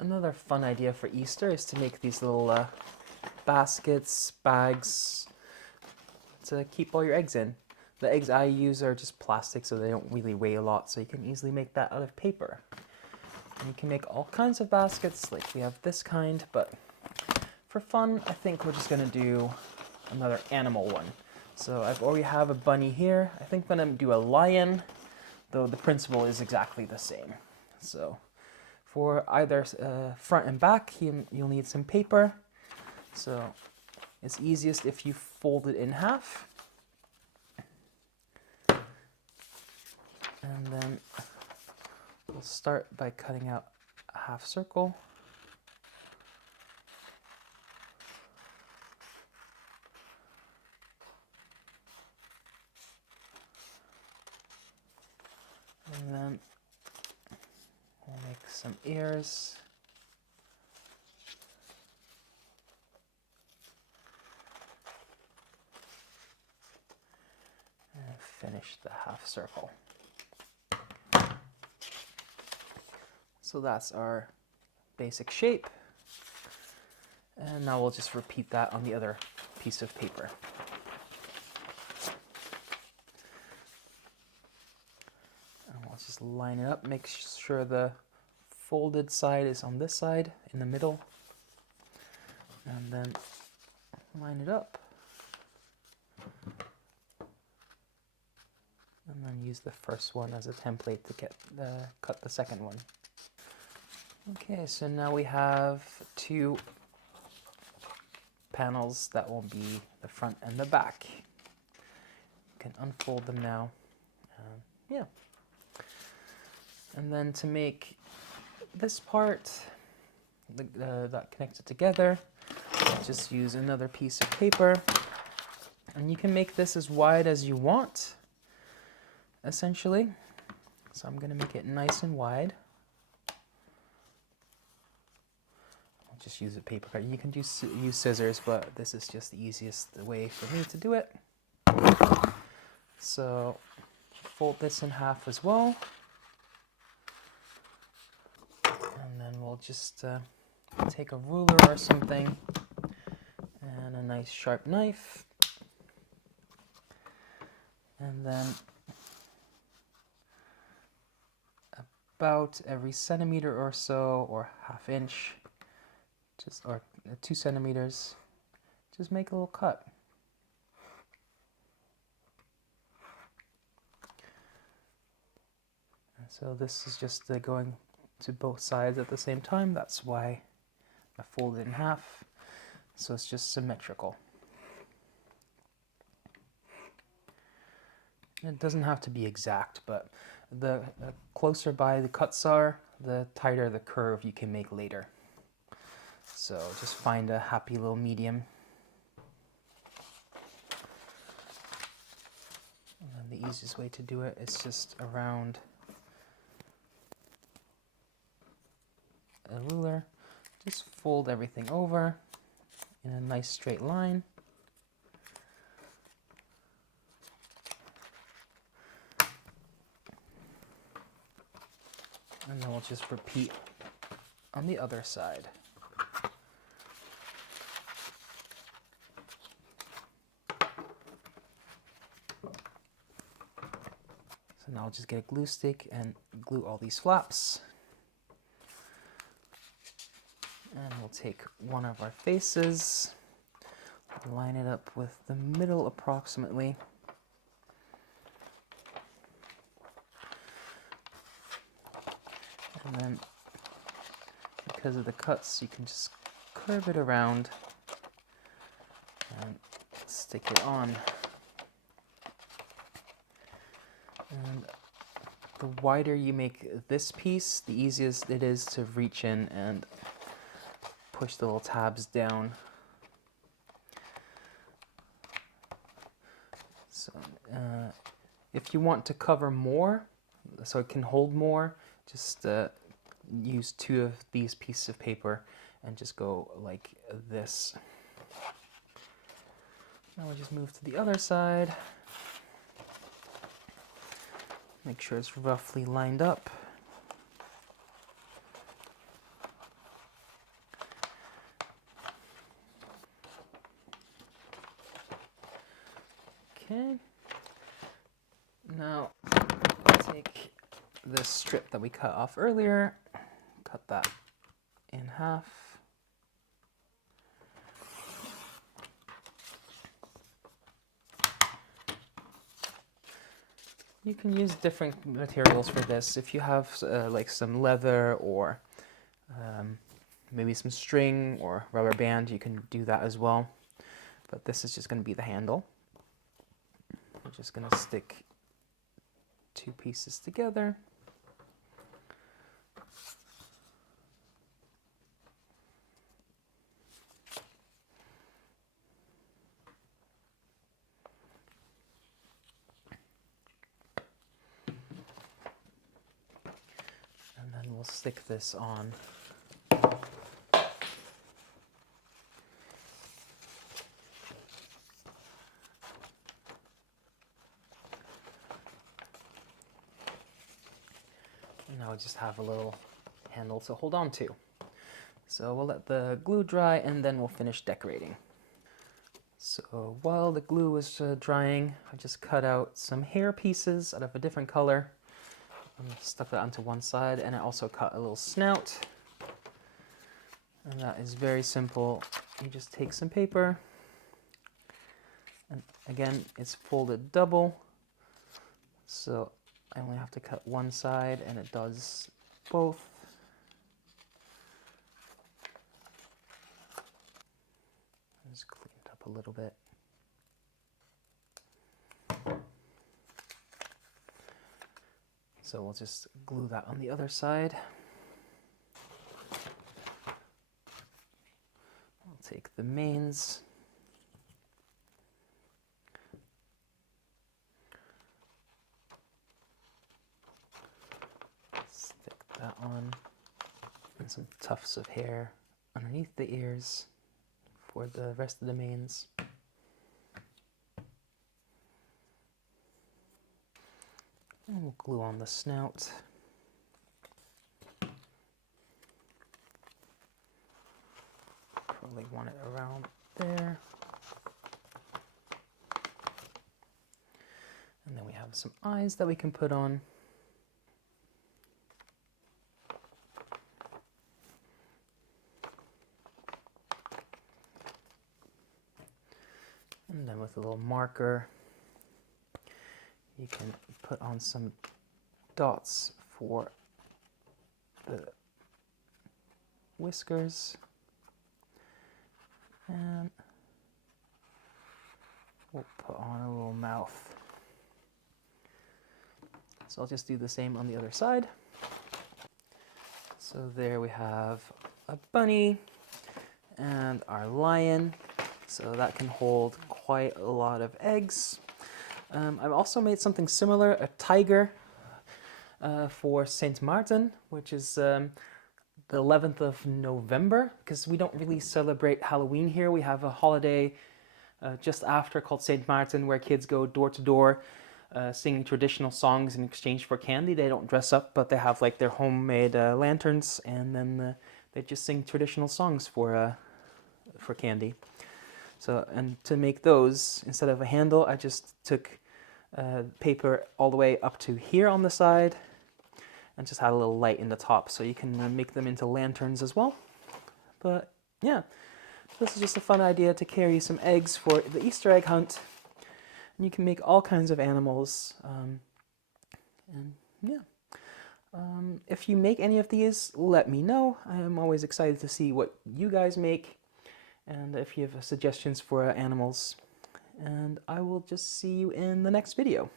Another fun idea for Easter is to make these little baskets, bags to keep all your eggs in. The eggs I use are just plastic, so they don't really weigh a lot, so you can easily make that out of paper. And you can make all kinds of baskets, like we have this kind, but for fun, I think we're just gonna do another animal one. So I've already have a bunny here. I think I'm gonna do a lion, though the principle is exactly the same. So for either front and back, you'll need some paper. So it's easiest if you fold it in half. And then we'll start by cutting out a half circle. And then we'll make some ears. And finish the half circle. So that's our basic shape. And now we'll just repeat that on the other piece of paper. And we'll just line it up, make sure the folded side is on this side in the middle. And then line it up. And then use the first one as a template to cut the second one. Okay, so now we have two panels that will be the front and the back. You can unfold them now. Yeah. And then to make this part that connects it together, just use another piece of paper. And you can make this as wide as you want, essentially. So I'm going to make it nice and wide. I'll just use a paper cut. You can use scissors, but this is just the easiest way for me to do it. So fold this in half as well. And then we'll just take a ruler or something and a nice sharp knife. And then about every centimeter or so, or half inch, or 2 centimeters, just make a little cut. And so this is just going to both sides at the same time. That's why I fold it in half, so it's just symmetrical. It doesn't have to be exact, but the closer by the cuts are, the tighter the curve you can make later. So just find a happy little medium. And then the easiest way to do it is just around a ruler. Just fold everything over in a nice straight line. And then we'll just repeat on the other side. So now I'll just get a glue stick and glue all these flaps. And we'll take one of our faces, line it up with the middle approximately. And then, because of the cuts, you can just curve it around and stick it on. And the wider you make this piece, the easiest it is to reach in and push the little tabs down. So, if you want to cover more, so it can hold more, just use 2 of these pieces of paper and just go like this. Now we'll just move to the other side. Make sure it's roughly lined up. Okay. Now take this strip that we cut off earlier, cut that in half. You can use different materials for this. If you have like some leather or maybe some string or rubber band, you can do that as well. But this is just going to be the handle. I'm just going to stick two pieces together. And then we'll stick this on. And now we just have a little handle to hold on to. So we'll let the glue dry and then we'll finish decorating. So while the glue was drying, I just cut out some hair pieces out of a different color and stuck that onto one side, and I also cut a little snout. And that is very simple. You just take some paper, and again, it's folded double, so I only have to cut one side and it does both. Just clean it up a little bit. So we'll just glue that on the other side. I'll take the mains. Stick that on. And some tufts of hair underneath the ears for the rest of the mains. And we'll glue on the snout. Probably want it around there. And then we have some eyes that we can put on. And then with a little marker, you can put on some dots for the whiskers. And we'll put on a little mouth. So I'll just do the same on the other side. So there we have a bunny and our lion. So that can hold quite a lot of eggs. I've also made something similar, a tiger for Saint Martin, which is the 11th of November, because we don't really celebrate Halloween here. We have a holiday just after called Saint Martin, where kids go door to door singing traditional songs in exchange for candy. They don't dress up, but they have like their homemade lanterns, and then they just sing traditional songs for candy. So, and to make those, instead of a handle, I just took paper all the way up to here on the side and just had a little light in the top, so you can make them into lanterns as well. But yeah, this is just a fun idea to carry some eggs for the Easter egg hunt. And you can make all kinds of animals. And yeah. If you make any of these, let me know. I'm always excited to see what you guys make, and if you have suggestions for animals. And I will just see you in the next video.